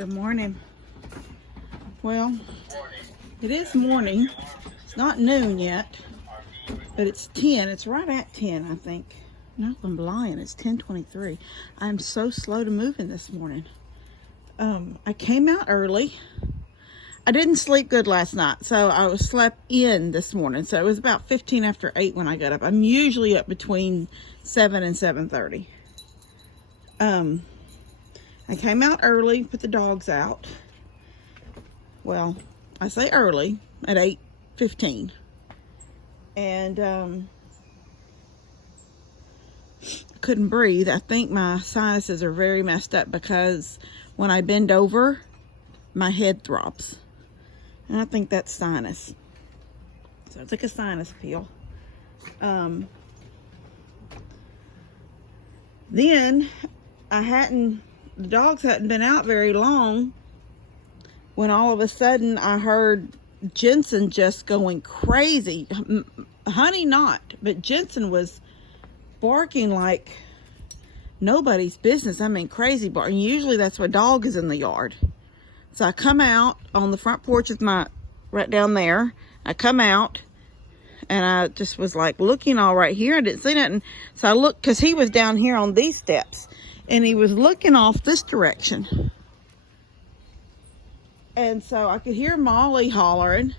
Good morning. Well, it is morning. It's not noon yet, but it's 10. It's right at 10, I think. No, I'm lying. It's 10:23. I'm so slow to moving this morning. I came out early. I didn't sleep good last night, so I was slept in this morning. So it was about 15 after 8 when I got up. I'm usually up between 7 and 7:30. I came out early, put the dogs out. Well, I say early, at 8:15. And I couldn't breathe. I think my sinuses are very messed up because when I bend over, my head throbs. And I think that's sinus. So I took a sinus pill. Then the dogs hadn't been out very long when all of a sudden I heard Jensen just going crazy. Honey not, but Jensen was barking like nobody's business. I mean, crazy barking. Usually that's when a dog is in the yard. So I come out on the front porch with right down there. I come out and I just was like looking all right here. I didn't see nothing. So I looked, because he was down here on these steps and he was looking off this direction. And so I could hear Molly hollering,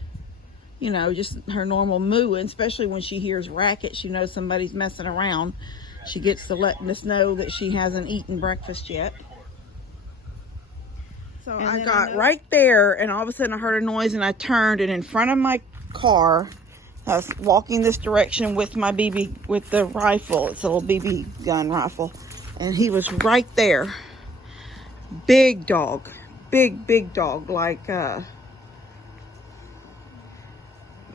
just her normal mooing, especially when she hears racket. She knows somebody's messing around. She gets to letting us know that she hasn't eaten breakfast yet. So I got right there, and all of a sudden I heard a noise, and I turned, and in front of my car, I was walking this direction with my with the rifle. It's a little BB gun rifle, and he was right there. Big dog, big dog, like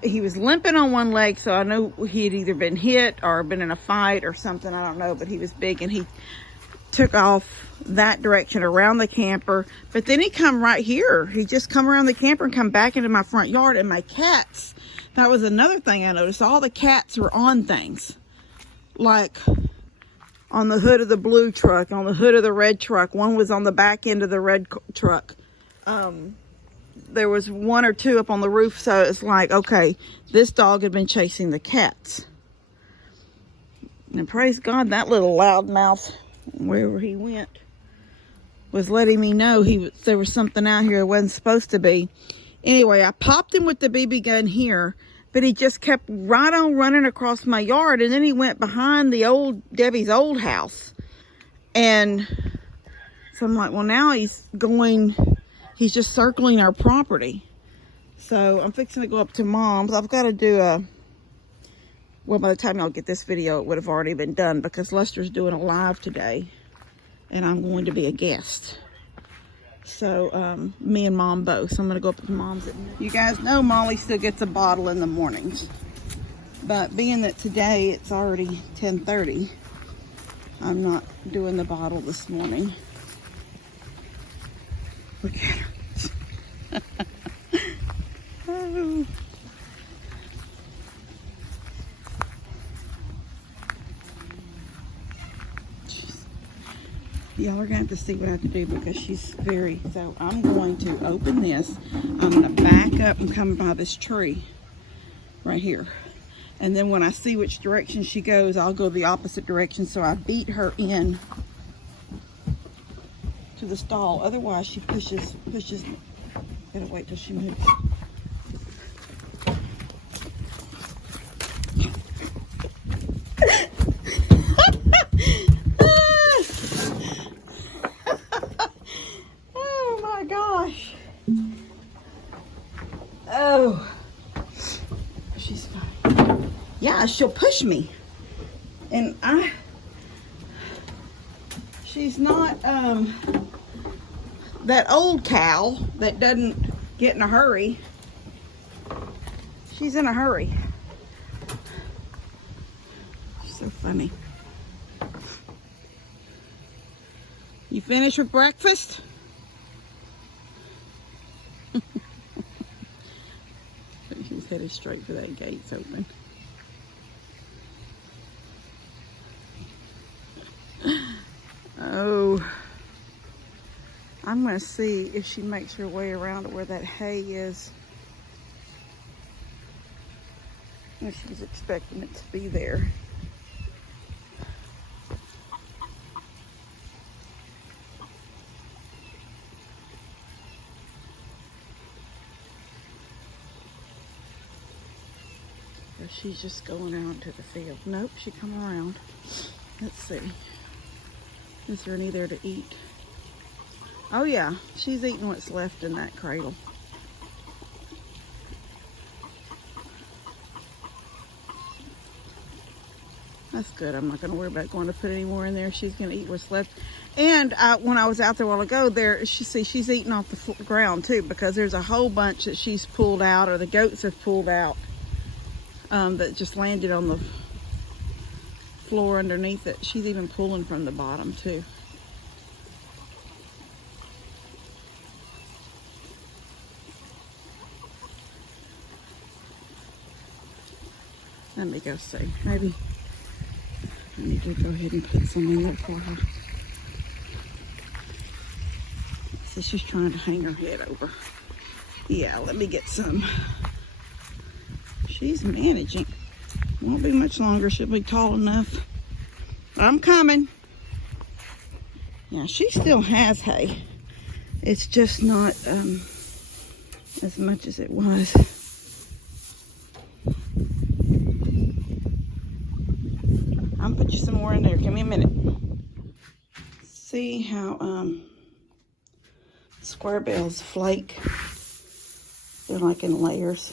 he was limping on one leg, so I know he had either been hit or been in a fight or something. I don't know, but he was big, and he took off that direction around the camper. But then he come right here. He just come around the camper and come back into my front yard. And my cats, that was another thing I noticed. All the cats were on things, like on the hood of the blue truck, on the hood of the red truck. One was on the back end of the red truck. There was one or two up on the roof. So it's like, okay, this dog had been chasing the cats. And praise God, that little loudmouth, wherever he went, was letting me know there was something out here that wasn't supposed to be. Anyway, I popped him with the BB gun here, but he just kept right on running across my yard, and then he went behind Debbie's old house. And so I'm like, well, now he's just circling our property. So I'm fixing to go up to Mom's. I've got to do well, by the time y'all get this video, it would have already been done, because Lester's doing a live today and I'm going to be a guest. So me and Mom both. So I'm going to go up to Mom's. You guys know Molly still gets a bottle in the mornings, but being that today it's already 10:30, I'm not doing the bottle this morning. Look at her. Oh. Y'all are going to have to see what I have to do, because so I'm going to open this. I'm going to back up and come by this tree right here. And then when I see which direction she goes, I'll go the opposite direction. So I beat her in to the stall. Otherwise she pushes. Gotta wait till she moves. Oh, she's fine. Yeah, she'll push me. And she's not that old cow that doesn't get in a hurry. She's in a hurry. She's so funny. You finished with breakfast? He's headed straight for that gate's open. Oh, I'm going to see if she makes her way around to where that hay is. If she's expecting it to be there. Or she's just going out to the field. Nope, she come around. Let's see. Is there any there to eat? Oh yeah, she's eating what's left in that cradle. That's good. I'm not going to worry about going to put any more in there. She's going to eat what's left. And when I was out there a while ago, she's eating off the ground too, because there's a whole bunch that she's pulled out, or the goats have pulled out, that just landed on the floor underneath it. She's even pulling from the bottom too. Let me go see. Maybe I need to go ahead and put some in there for her. So she's trying to hang her head over. Yeah, let me get some. She's managing. Won't be much longer. She'll be tall enough. I'm coming. Yeah, she still has hay. It's just not as much as it was. I'm gonna put you some more in there. Give me a minute. See how square bills flake? They're like in layers.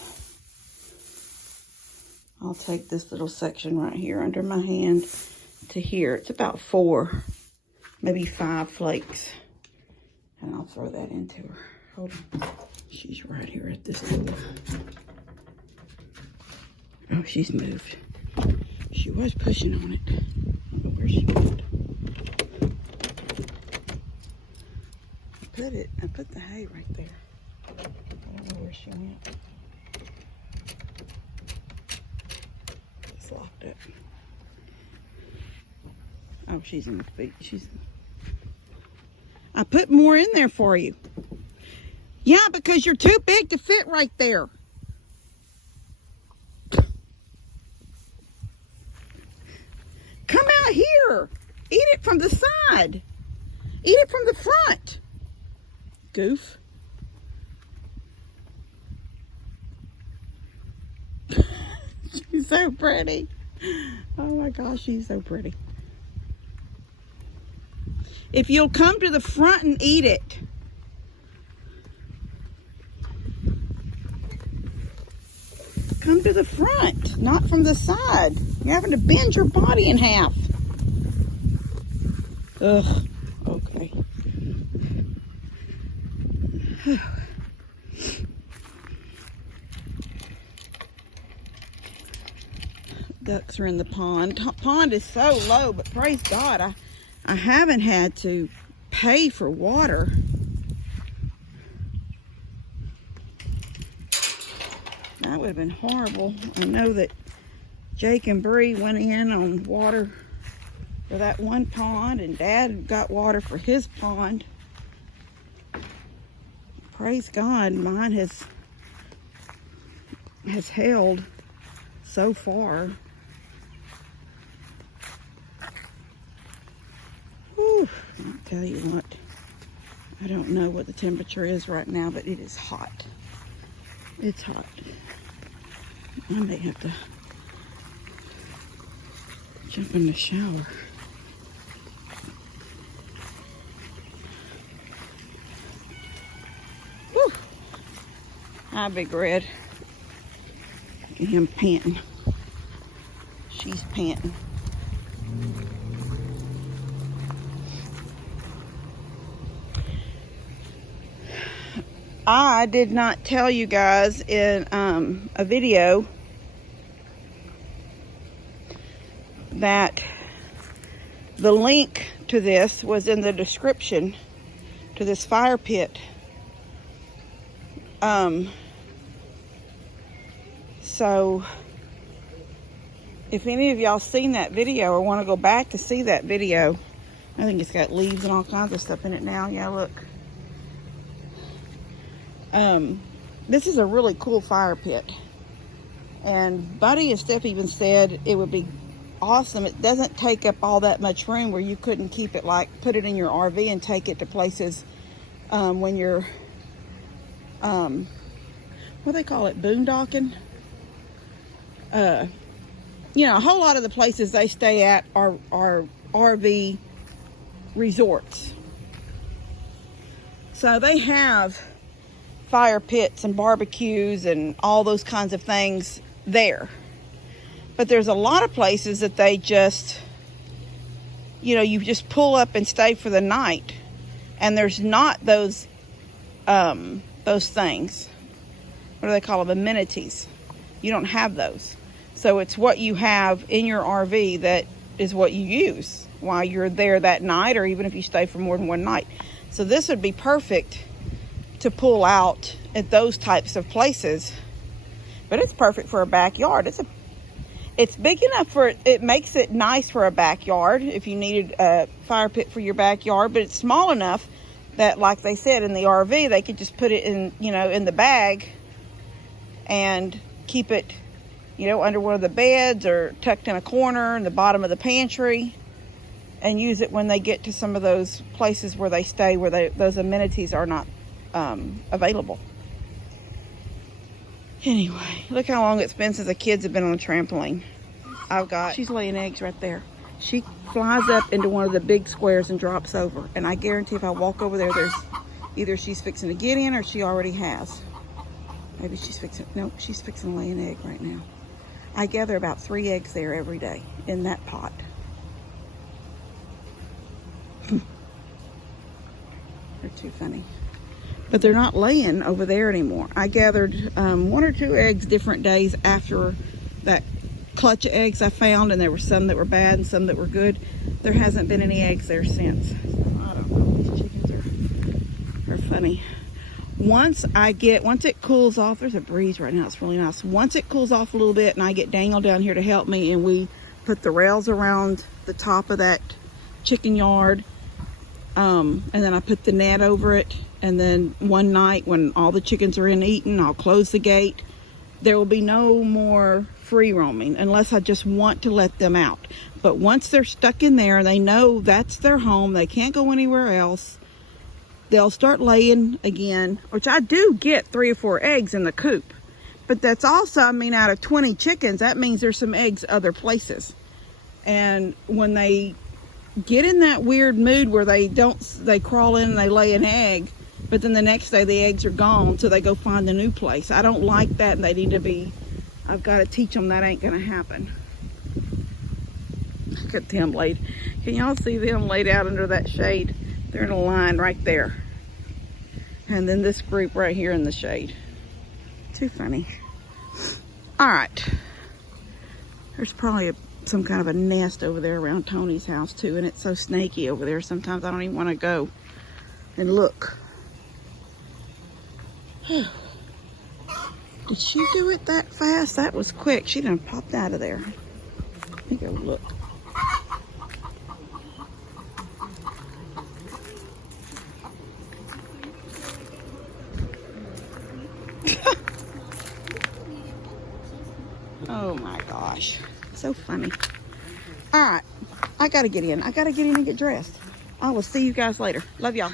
I'll take this little section right here under my hand to here. It's about 4, maybe 5 flakes. And I'll throw that into her. Hold on. She's right here at this little... Oh, she's moved. She was pushing on it. I don't know where she went. I put the hay right there. I don't know where she went. It's locked up. Oh, she's in the feet. I put more in there for you. Yeah, because you're too big to fit right there. Come out here. Eat it from the side. Eat it from the front. Goof. She's so pretty. Oh my gosh, she's so pretty. If you'll come to the front and eat it. Come to the front, not from the side. You're having to bend your body in half. Ugh, okay. Ducks are in the pond. Pond is so low, but praise God, I haven't had to pay for water. That would have been horrible. I know that Jake and Bree went in on water for that one pond, and Dad got water for his pond. Praise God, mine has held so far. Whew, I'll tell you what, I don't know what the temperature is right now, but it is hot. It's hot. I may have to jump in the shower. Whew. Hi, Big Red. Look at him panting. She's panting. I did not tell you guys in a video that the link to this was in the description to this fire pit. So if any of y'all seen that video or want to go back to see that video, I think it's got leaves and all kinds of stuff in it now. Yeah, look. This is a really cool fire pit. And Buddy and Steph even said it would be awesome. It doesn't take up all that much room where you couldn't keep it, like put it in your RV and take it to places when you're, what do they call it, boondocking? You know, a whole lot of the places they stay at are RV resorts. So they have fire pits and barbecues and all those kinds of things there. But there's a lot of places that they just, you know, you just pull up and stay for the night. And there's not those things. What do they call them? Amenities. You don't have those. So it's what you have in your RV that is what you use while you're there that night, or even if you stay for more than one night. So this would be perfect to pull out at those types of places. But it's perfect for a backyard. It's big enough for it makes it nice for a backyard if you needed a fire pit for your backyard, but it's small enough that, like they said, in the RV they could just put it in, you know, in the bag and keep it, you know, under one of the beds or tucked in a corner in the bottom of the pantry, and use it when they get to some of those places where they stay, where those amenities are not available. Anyway, look how long it's been since the kids have been on a trampoline. She's laying eggs right there. She flies up into one of the big squares and drops over. And I guarantee if I walk over there, there's either she's fixing to get in or she already has. Maybe she's fixing, no, she's fixing to lay an egg right now. I gather about 3 eggs there every day in that pot. They're too funny. But they're not laying over there anymore. I gathered 1 or 2 eggs different days after that clutch of eggs I found, and there were some that were bad and some that were good. There hasn't been any eggs there since. So, I don't know. These chickens are funny. Once it cools off, there's a breeze right now. It's really nice. Once it cools off a little bit and I get Daniel down here to help me, and we put the rails around the top of that chicken yard, and then I put the net over it. And then one night when all the chickens are in eating, I'll close the gate. There will be no more free roaming unless I just want to let them out. But once they're stuck in there, they know that's their home. They can't go anywhere else. They'll start laying again, which I do get 3 or 4 eggs in the coop. But that's also, I mean, out of 20 chickens, that means there's some eggs other places. And when they get in that weird mood where they crawl in and they lay an egg, but then the next day the eggs are gone, so they go find a new place. I don't like that, and they need to be, I've got to teach them that ain't going to happen. Look at them laid. Can y'all see them laid out under that shade? They're in a line right there. And then this group right here in the shade. Too funny. All right. There's probably some kind of a nest over there around Tony's house too, and it's so snaky over there. Sometimes I don't even want to go and look. Did she do it that fast? That was quick. She done popped out of there. Let me go look. Oh my gosh. So funny. All right. I got to get in. I got to get in and get dressed. I will see you guys later. Love y'all.